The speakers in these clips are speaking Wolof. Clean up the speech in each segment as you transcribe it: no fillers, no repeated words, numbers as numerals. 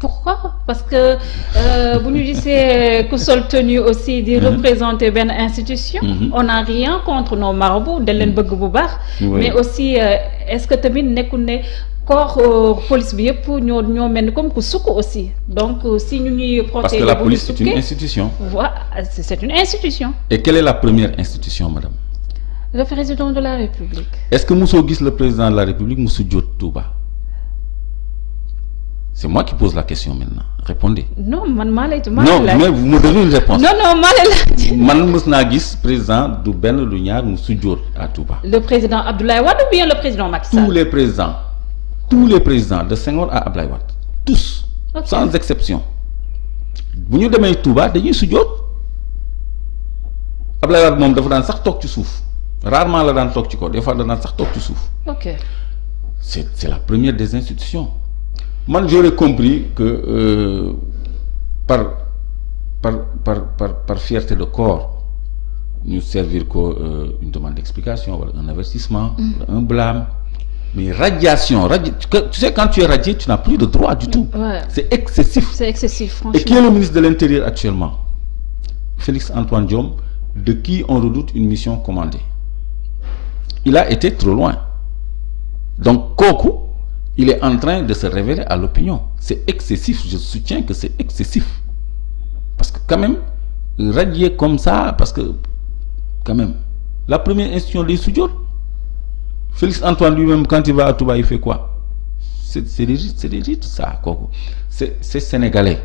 Pourquoi? Parce que bu ñu gisee ku sol tenue aussi di représenter benn institution. On n'a rien contre nos marabouts dañ leen bëgg bu baax. mais aussi est-ce que tamit nekkul ne corps police bi yëpp ñoo mel ni comme ku sukk aussi donc si ñu ñuy protéger. parce que la police est une institution. voilà c'est une institution. et quelle est la première institution, madame? Le président de la République. est-ce que mosoo gis le président de la République mu sujjóot Touba? C'est moi qui pose la question maintenant. Répondez. Non, man maa lay non, mais vous me donnez une réponse. non maa lay laaj. man mës naa gis président du benn du ñaar mu sujjóot à Touba. Le président Abdoulaye Wade ou bien le président Macky Sall? Tous les présidents de Senghor à Abdoulaye Wade. Tous. Okay. Sans exception. bu ñu demee Touba dañuy sujjóot. Abdoulaye Wade moom dafa daan sax toog ci suuf. Rarement la daan toog ci kaw des fois da daan sax toog ci suuf. Ok. C'est la première des institutions. Man j'aurais compris que par fierté de corps ñu servir ko une demande d'explication wala un avertissement wala un blâme mais radiation tu sais quand tu es radié tu n'as plus de droit du tout. C'est excessif franchement. Et qui est le ministre de l'Intérieur actuellement? Félix Antoine Diome, de qui on redoute une mission commandée. Il a été trop loin donc kooku il est en train de se révéler à l'opinion. C'est excessif, je soutiens que c'est excessif. Parce que quand même, radier comme ça, parce que quand même, la première institution des sujjóot, Félix Antoine lui-même, quand il va à Touba, il fait quoi? C'est des rites, ça, kooku. C'est sénégalais.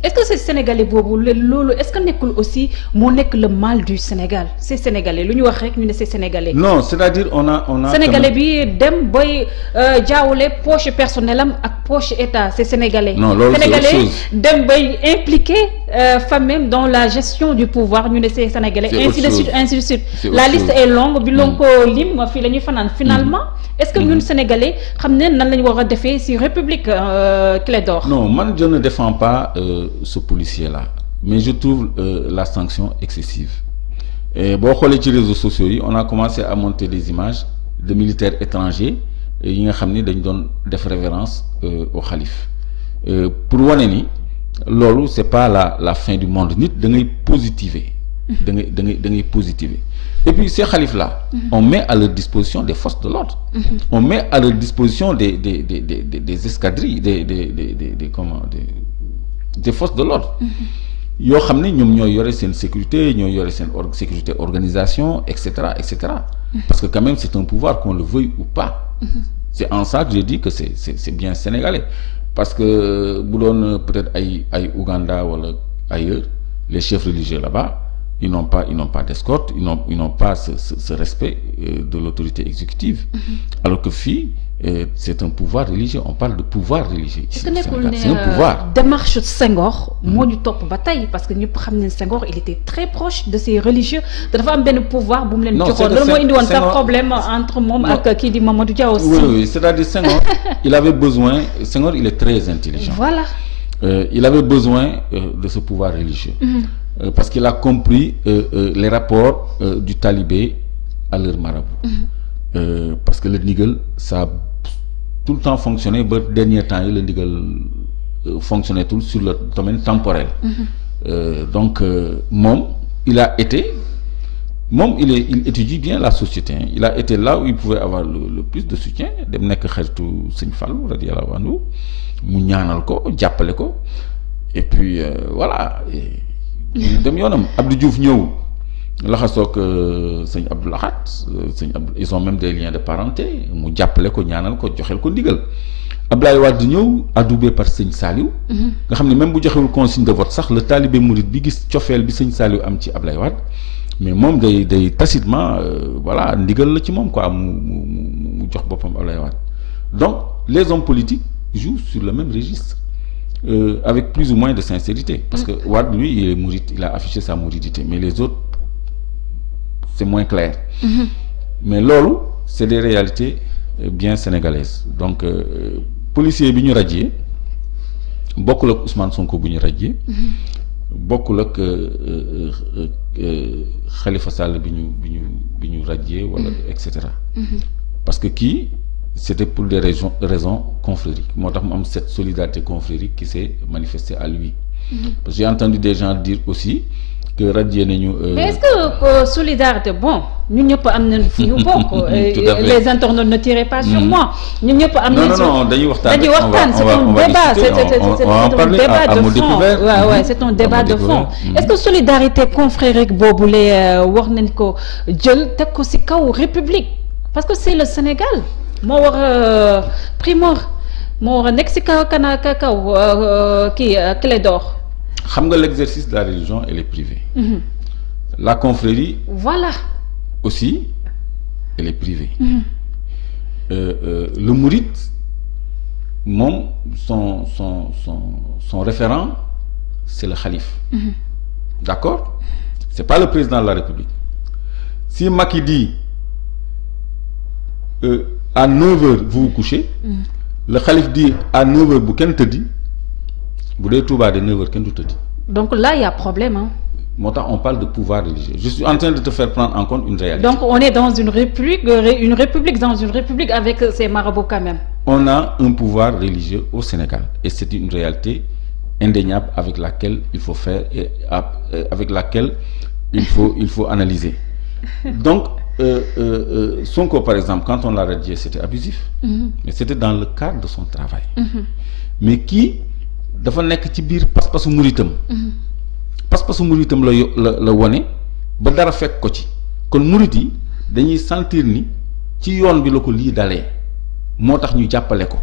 Est-ce que c'est sénégalais boobu loolu est-ce que nekkul aussi moo nekk le mal du Sénégal? C'est sénégalais lu ñu wax rek ñu ne c'est sénégalais. Non, c'est-à-dire on a sénégalais bi dem boy jaawale poche personnelle am ak poche état, c'est sénégalais. Non, loolu c'est autre chose. Sénégalais dem bay impliqué même dans la gestion du pouvoir ñu ne c'est sénégalais. Ainsi de suite. La liste est longue bi lon ko lim fii la ñuy fanaan finalement. Est-ce que ñun sénégalais xam ne nan la ñu war a defee ci république Clédor? Non, man je ne défends pas ce policier-là, mais je trouve la sanction excessive. Boo xoolee ci réseaux sociaux yi on a commencé à monter des images de militaires étrangers yi nga xam ni dañ doon def révérence au khalife pour wane ni loolu c'est pas la fin du monde. Nit da ngay positiver. da ngay positiver. Et puis ces khalifes là on met à leur disposition des forces de l'ordre. On met à leur disposition des escadrilles des forces de l'ordre yoo xam ne ñoom ñooy yore seen sécurité ñooy yore seen sécurité organisation etc. Parce que quand même c'est un pouvoir qu'on le veuille ou pas. C'est en ça que je dis que c'est bien sénégalais parce que bu doon peut-être ay Ouganda wala ailleurs les chefs religieux là-bas ils n'ont pas d'escorte, ils n'ont pas ce respect de l'autorité exécutive. Alors que fii c'est un pouvoir religieux, on parle de pouvoir religieux ici. C'est un pouvoir. Démarche Senghor moo ñu topp ba tey parce que ñëpp xam ne Senghor il était très proche de ces religieux dafa am benn pouvoir bu mu leen joxoon loolu moo indi woon sax problème entre moom ak kii di Mamadou Dia aussi. Oui, c'est-à-dire Senghor il est très intelligent. Voilà. Il avait besoin de ce pouvoir religieux. Parce qu'il a compris les rapports du talibé à leur marabout. Parce que le ndigal ça a tout le temps fonctionné ba dernier temps yi le ndigal fonctionnait tout sur le domaine temporel. Donc moom il étudie bien la société. Il a été là où il pouvait avoir le plus de soutien dem nekk xaritu Sëñ Fallu radiyallahu anhu mu ñaanal ko jàppale ko et puis voilà dem yoonam. Abdou Diouf ñëw laxasoog sëñ Abdou Lahat ils ont même des liens de parenté mu jàppale ko ñaanal ko joxel ko ndigal. Abdoulaye Wade ñëw adoubé par sëñ Saliou nga xam ne même bu joxewul consigne de vote sax le talibé mouride bi gis cofeel bi sëñ Saliou am ci Abdoulaye Wade mais moom day tacitement voilà ndigal la ci moom quoi mu jox boppam Abdoulaye Wade. Donc les hommes politiques jouent sur le même registre avec plus ou moins de sincérité parce que Wade lui il est mouride, il a affiché sa mouridité mais les autres c'est moins clair. Mais loolu c'est des réalités bien sénégalaises. Donc policier bi ñu radié bokkul ak Ousmane Sonko bu ñu radié bokkul ak Khalifa Sall bi ñu radié wala et cetera. Parce que kii c'était pour des raisons confrériques moo tax mu am cette solidarité confrérique qui s'est manifestée à lui. Parce que j'ai entendu des gens dire aussi que radié nañu. Mais est-ce que solidarité bon ñun ñëpp am nañu fu ñu bokk. Les internautes ne tiraient pas sur moi. ñun ñëpp am nañu. non dañuy waxtaan c'est un débat c'est un débat de fond. waaw c'est un débat de fond. Est-ce que solidarité confrérique boobu la wax nañ ko jël teg ko ci kaw république parce que c'est le Sénégal moo war a primeur moo war a nekk ci kaw kii Clédor. xam nga l'exercice de la religion elle est privée. La confrérie. Voilà. Aussi elle est privée. Le mouride moom son référent c'est le khalife. D'accord? C'est pas le président de la République. Si Macky dit à 9h vous vous couchez. Le khalife dit à 9h bu kenn tëddi. bu dee Touba de 9h kenn du tëddi. Donc là il y a problème hein. Moo tax on parle de pouvoir religieux. Je suis en train de te faire prendre en compte une réalité. Donc on est dans une république avec ces marabouts quand même. On a un pouvoir religieux au Sénégal et c'est une réalité indéniable avec laquelle il faut faire et avec laquelle il faut analyser. Donc Sonko par exemple quand on l'a radié c'était abusif. Mais c'était dans le cadre de son travail. Mais kii dafa nekk ci biir pas-pasu muritam. pas-pasu muritam la wone ba dara fekk ko ci kon murit yi dañuy sentir ni ci yoon bi la ko lii dalee moo tax ñu jàppale ko.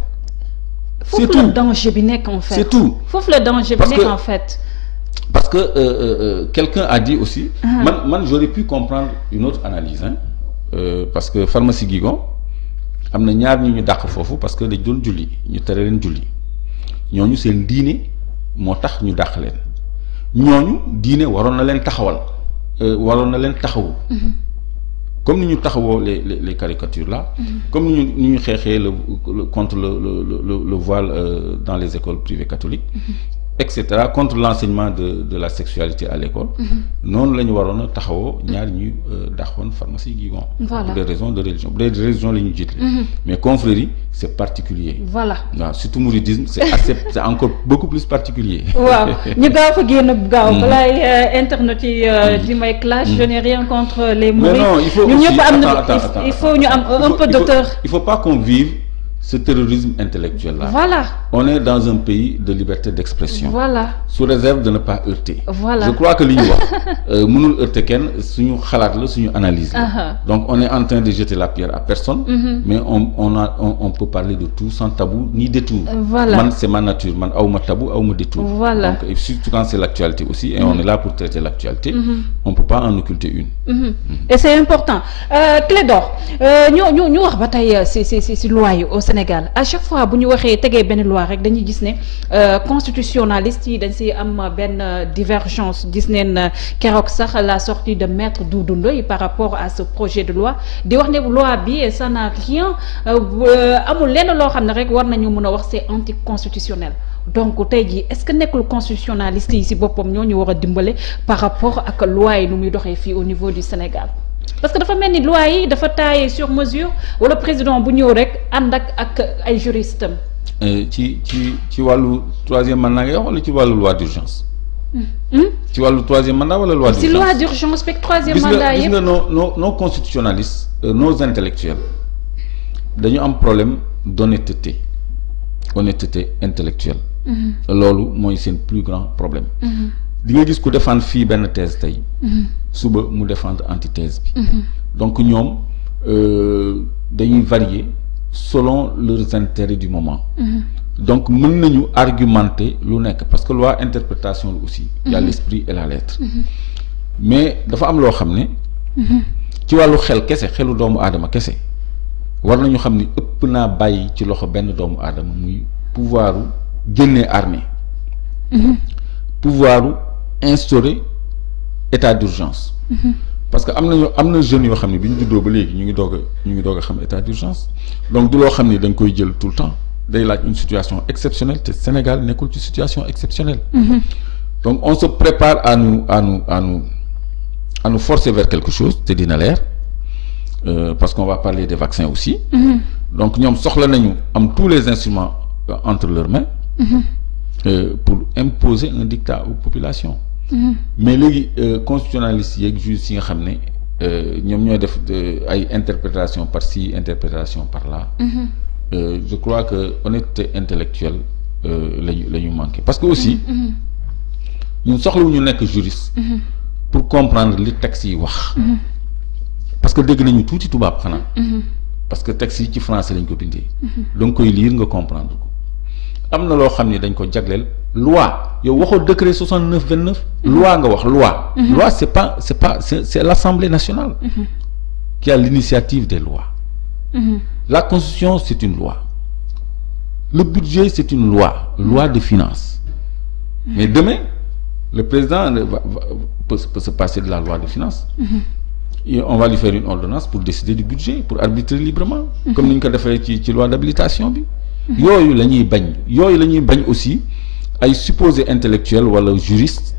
c'est tout foofu la danger bi nekk en fait. C'est tout foofu la danger bi nekk en fait. Parce que quelqu'un a dit aussi. man j'aurais pu comprendre une autre analyse parce que pharmacie Guigon am na ñaar ñu dàq foofu parce que dañ doon julli ñu tere leen julli. ñooñu seen diine moo tax ñu dàq leen ñooñu diine waroon na leen taxawal waroon na leen taxawu. Comme ni ñu taxawoo les caricatures là. Comme ni ñu xeexee contre le voile dans les écoles privées catholiques. Etc. Contre l'enseignement de la sexualité à l'école. Noonu la ñu waroon a taxawoo ñaar ñuy dàqoon pharmacie Guigon. Voilà. Pour des raisons de religion bu dee religion la ñu jiitle. Mais confrérie c'est particulier. Voilà. waaw surtout mouridisme c'est encore beaucoup plus particulier. waaw ñu gaaw fa génn gaaw. balaay internet yi di may clash. Je n'ai rien contre les mourides. Mais non il faut ñun ñëpp am attends, il faut ñu am un peu d'auteur. Il faut pas qu'on vive ce terrorisme intellectuel là. Voilà. On est dans un pays de liberté d'expression. Voilà. Sous réserve de ne pas heurter. Voilà. Je crois que li ñu wax mënul heurter kenn suñu xalaat la suñu analyse la. Donc on est en train de jeter la pierre à personne. Mais on peut parler de tout sans tabou ni détour. Voilà. Man c'est ma nature man awma tabou awma détour. Voilà. Donc surtout quand c'est l'actualité aussi et on est là pour traiter l'actualité. On peut pas en occulter une. Et c'est important Clédor ñu wax ba tey si loi yi au Sénégal à chaque fois bu ñu waxee tegee benn loi rek dañuy gis ne constitutionnaliste yi dañ si am benn divergence gis neen keroog sax la sortie de maître Doudou Ndoye par rapport à ce projet de loi di wax ne loi bi ça n'a rien amul lenn loo xam ne rek war nañu mën a wax c'est anticonstitutionnel. Donc tey jii est-ce que nekkul constitutionnaliste yi ci boppam ñoo ñu war a dimbale par rapport ak loi yi nu muy doxee fii au niveau du Sénégal parce que dafa mel ni loi yi dafa taillé sur mesure wala président bu ñëw rek ànd ak ay juristes am. ci wàllu troisième mandat ngay wax wala ci wàllu loi d'urgence. ci wàllu troisième mandat wala loi d'urgence. ci loi d'urgence beeg troisième mandat yëpp gis nga nos constitutionnalistes nos intellectuels dañu am problème d'honnêteté intellectuelle. loolu mooy seen plus grand problème. di nga gis ku défendre fii benn thèse tey. suba mu défendre antithèse bi. Donc ñoom dañuy varier selon leurs intérêts du moment. Donc mën nañu argumenter lu nekk parce que loi interprétation la aussi. Il y a l'esprit et la lettre. Mais dafa am loo xam ne. ci wàllu xelu doomu aadama kese war nañu xam ni ëpp naa bàyyi ci loxo benn doomu aadama muy pouvoiru génnee armée. Pouvoiru instaurer état d'urgence. Parce que am na jeunes yoo xam ne bi ñu juddoo ba léegi ñu ngi doog a xam état d'urgence donc du loo xam ne da nga koy jël tout le temps day laaj une situation exceptionnelle te Sénégal nekkul ci situation exceptionnelle. Donc on se prépare à nous forcer vers quelque chose te dina leer parce qu'on va parler des vaccins aussi. donc ñoom soxla nañu am tous les instruments entre leurs mains pour imposer un dictat aux populations mais léegi constitutionnalistes yeeg juges yi nga xam ne ñoom ñooy def ay interprétation par ci interprétation par là je crois que honnêteté intellectuelle la ñu manqué parce que aussi ñun soxlawuñu nekk juriste pour comprendre li texte yi wax parce que dégg nañu tuuti tubaab xanaa parce que texte yi ci français lañ ko bindee da nga koy lire nga comprendre ko am na loo xam ne dañ ko jagleel loi yow waxoo décret 69-29 loi nga wax loi c'est l'Assemblée nationale qui a l'initiative des lois la constitution c'est une loi le budget c'est une loi de finances mais demain le président peut se passer de la loi de finances et on va lui faire une ordonnance pour décider du budget pour arbitrer librement comme ni ñu ko defee ci loi d'habilitation bi yooyu la ñuy bañ aussi ay supposés intellectuels wala juristes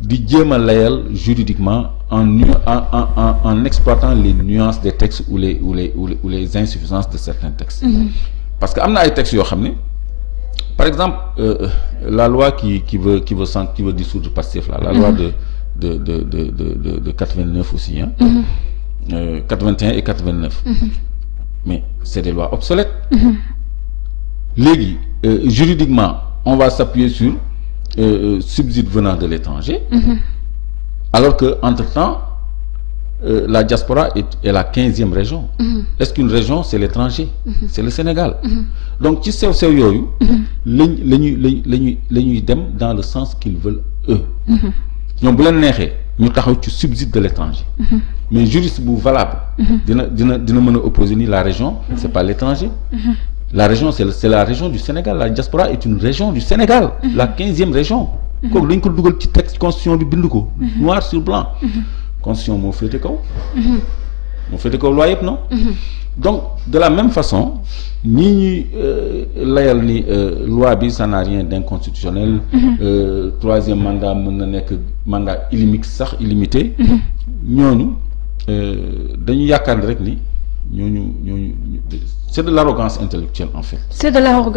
di jéem a layal juridiquement en exploitant les nuances des textes ou les insuffisances de certains textes parce que am na ay textes yoo xam ne par exemple la loi qui veut dissoudre Pastef là la loi de 89 aussi 81 et 89 mais c'est des lois obsolètes léegi juridiquement on va s'appuyer sur subsides venant de l'étranger alors que entre-temps la diaspora est la 15e région est-ce qu'une région c'est l'étranger c'est le Sénégal donc ci sew yooyu lañuy dem dans le sens qu'ils veulent eux ñoom bu leen neexee ñu taxaw ci subside de l'étranger mais juriste bu valable dina mën a opposer ni la région c'est pas l'étranger la région c'est la région du Sénégal la diaspora est une région du Sénégal la 15e région kooku dañ ko dugal ci texte constitution bi bind ko noir sur blanc constitution moo féete kaw loi yëpp non donc de la même façon ñii ñuy layal ni loi bi ça n'a rien d'inconstitutionnel troisième mandat mën na nekk mandat illimité ñooñu dañu yaakaar ni rek ni ñooñu c'est de l'arrogance intellectuelle en fait. C'est de l'arrogance.